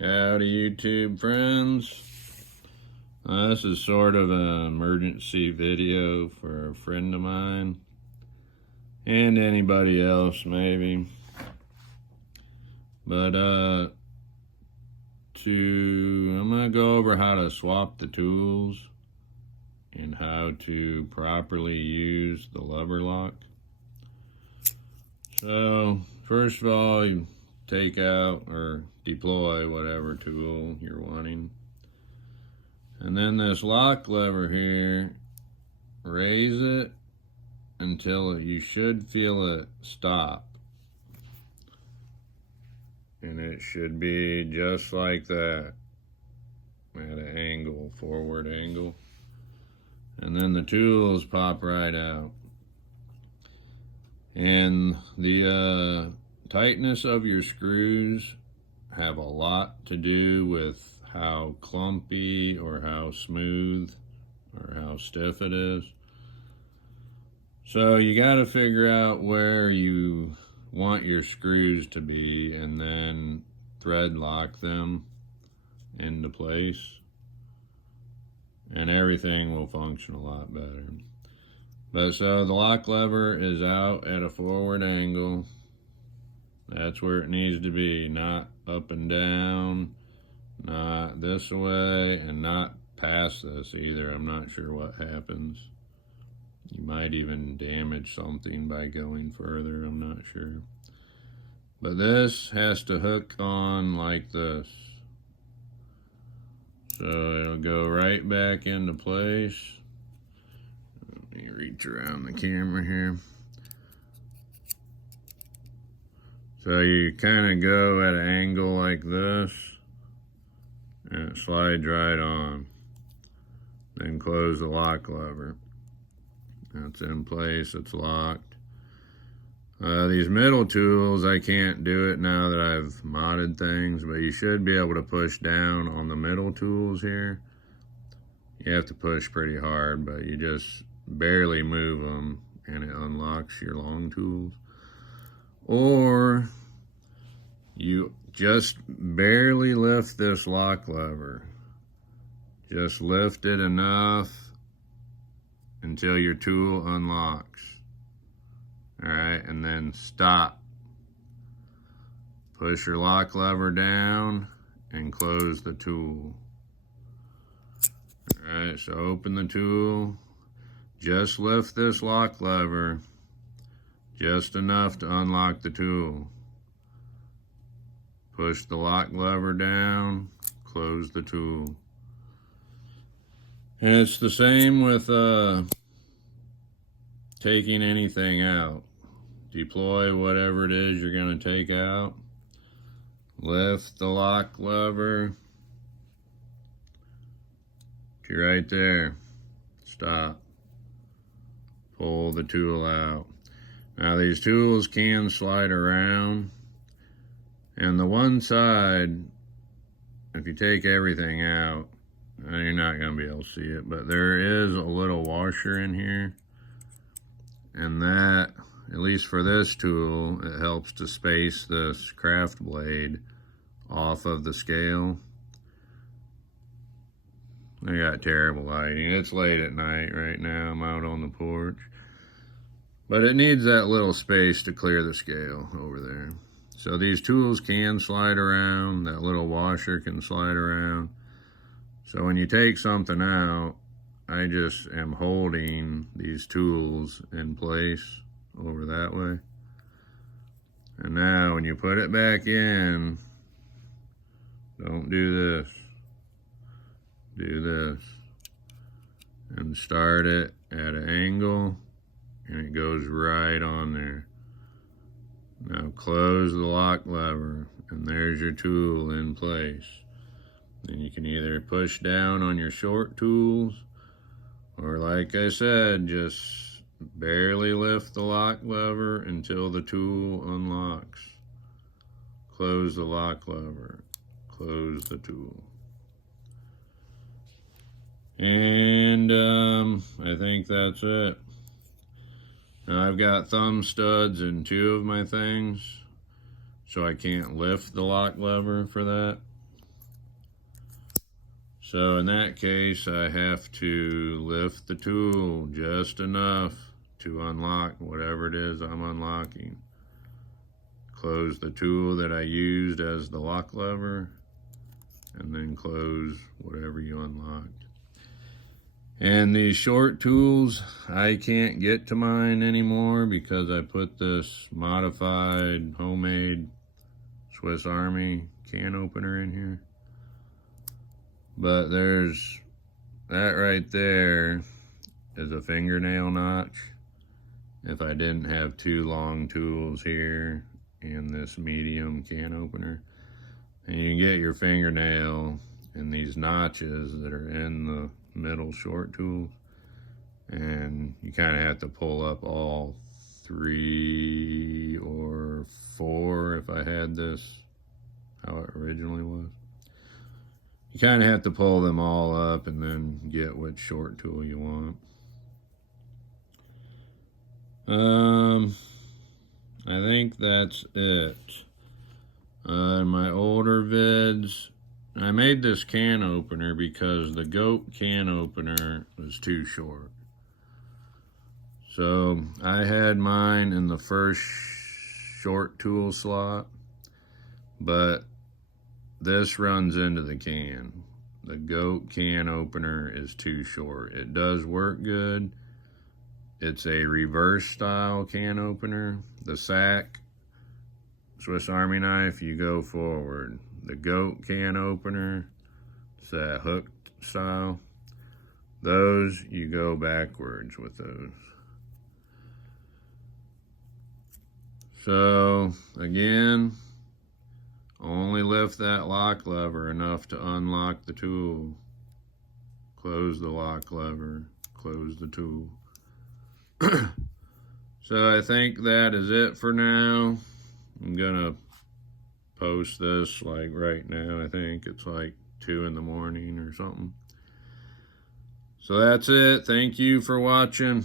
Howdy, YouTube friends. This is sort of an emergency video for a friend of mine and anybody else maybe. But I'm gonna go over how to swap the tools and how to properly use the lever lock. So first of all, you take out or deploy whatever tool you're wanting. And then this lock lever here, raise it until you should feel it stop. And it should be just like that, at an angle, forward angle. And then the tools pop right out. And the tightness of your screws have a lot to do with how clumpy or how smooth or how stiff it is. So you got to figure out where you want your screws to be and then thread lock them into place, and everything will function a lot better. But so the lock lever is out at a forward angle. That's where it needs to be, not up and down, not this way, and not past this either. I'm not sure what happens. You might even damage something by going further, I'm not sure. But this has to hook on like this. So it'll go right back into place. Let me reach around the camera here. So you kind of go at an angle like this, and it slides right on. Then close the lock lever. That's in place, it's locked. These middle tools, I can't do it now that I've modded things, but you should be able to push down on the middle tools here. You have to push pretty hard, but you just barely move them and it unlocks your long tools. Or you just barely lift this lock lever. Just lift it enough until your tool unlocks. All right, and then stop. Push your lock lever down and close the tool. All right, so open the tool. Just lift this lock lever just enough to unlock the tool. Push the lock lever down, close the tool. And it's the same with taking anything out. Deploy whatever it is you're going to take out. Lift the lock lever. You're right there. Stop. Pull the tool out. Now these tools can slide around. And the one side, if you take everything out, you're not going to be able to see it, but there is a little washer in here. And that, at least for this tool, it helps to space this craft blade off of the scale. I got terrible lighting. It's late at night right now. I'm out on the porch. But it needs that little space to clear the scale over there. So these tools can slide around. That little washer can slide around. So when you take something out, I just am holding these tools in place over that way. And now when you put it back in, don't do this. Do this. And start it at an angle, and it goes right on there. Now close the lock lever, and there's your tool in place. Then you can either push down on your short tools, or like I said, just barely lift the lock lever until the tool unlocks. Close the lock lever, close the tool. And I think that's it. Now I've got thumb studs in 2 of my things, so I can't lift the lock lever for that. So in that case, I have to lift the tool just enough to unlock whatever it is I'm unlocking. Close the tool that I used as the lock lever, and then close whatever you unlocked. And these short tools, I can't get to mine anymore because I put this modified homemade Swiss Army can opener in here. But there's that right there is a fingernail notch. If I didn't have two long tools here and this medium can opener, and you can get your fingernail in these notches that are in the middle short tools, and you kind of have to pull up all 3 or 4 if I had this how it originally was. You kind of have to pull them all up and then get which short tool you want. I think that's it. In my older vids, I made this can opener because the goat can opener was too short. So I had mine in the first short tool slot, but this runs into the can. The goat can opener is too short. It does work good. It's a reverse style can opener. The sack Swiss Army knife, you go forward. The goat can opener, it's that hooked style. Those, you go backwards with those. So, again, only lift that lock lever enough to unlock the tool. Close the lock lever, close the tool. So I think that is it for now. I'm gonna post this like right now. I think it's like 2 in the morning or something. So that's it. Thank you for watching.